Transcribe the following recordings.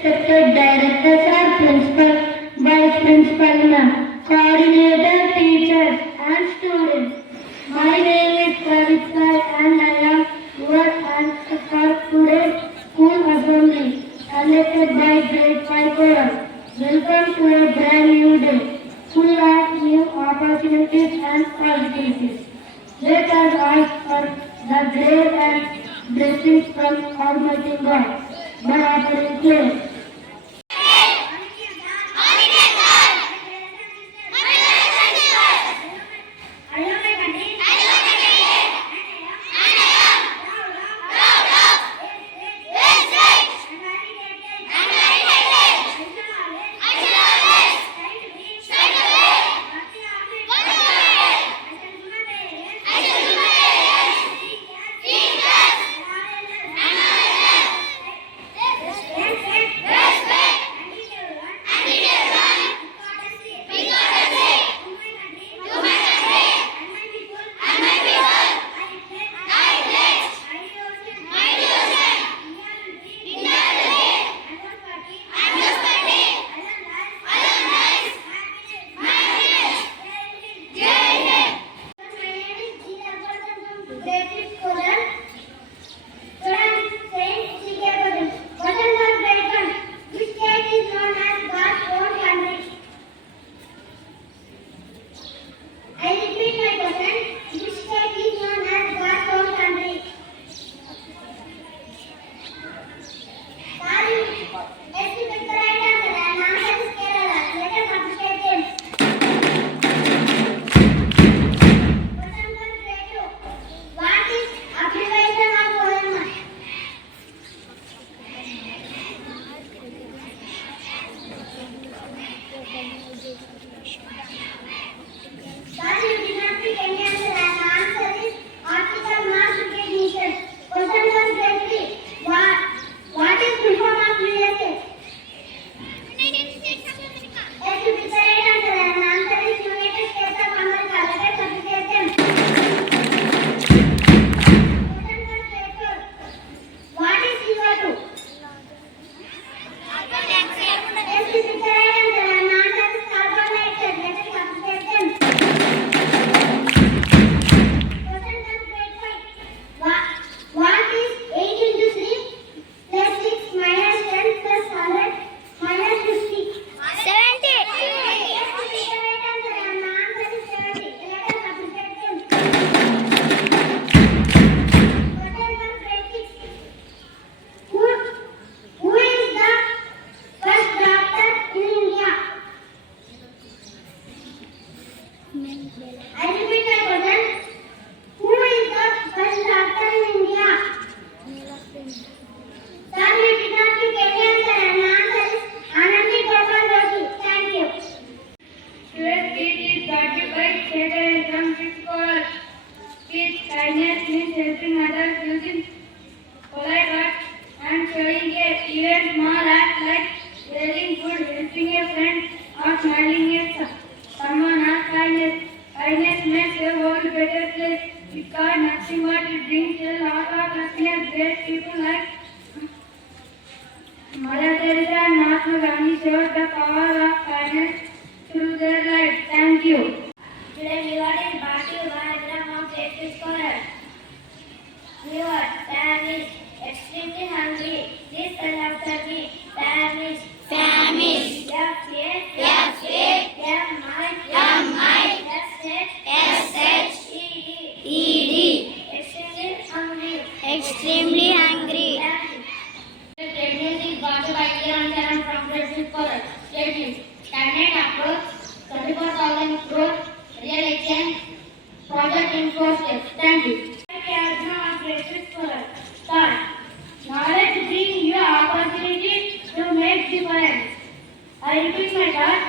Respected directors are principal, vice principal, coordinator, teachers and students. My name is Pravitra and I am your answer for today's school assembly conducted by grade 5 chorus. Welcome to a brand new day, full of new opportunities and possibilities. Let us ask for the grace and blessings from Almighty God. By offering prayer. Kindness means helping others using polite words and showing a even small act like sharing food, helping a friend, or smiling at someone else. Kindness makes a world better place because nothing but it brings a lot of happiness. Great people like Mother Teresa and Mahatma Gandhi showed the power of kindness through their life. Thank you. Today we are in party diagram of safety scholar. Your Sam is extremely hungry. Please tell after me. Sam is famished. Extremely hungry. Extremely hungry. Statement is got by Kiran from President Scholar. Statement. Cabinet approach 34,000 crore real exchange project in 4 steps. Thank you. Start. Knowledge brings you opportunity to make difference. I repeat my thought.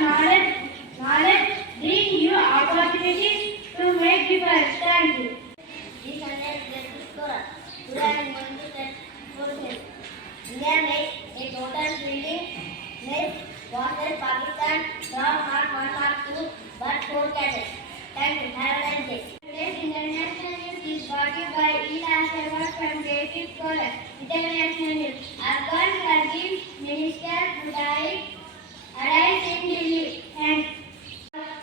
Knowledge brings you opportunity to make difference. Thank you. This is Today I am going to test 4 things. India made a total building less water Pakistan from not 1 or 2 but 4 cadets. Thank you. Have a nice day. Today's international news is brought to you by E-National Award from Creative Scholar. International news. Afghan Kargil Minister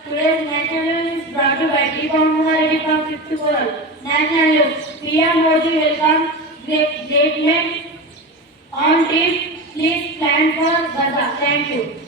Today's national news is brought to you by Deepam Muharidi from 5th World. National news. PM Modi welcomes statement on trip. Please plan for Gaza. Thank you.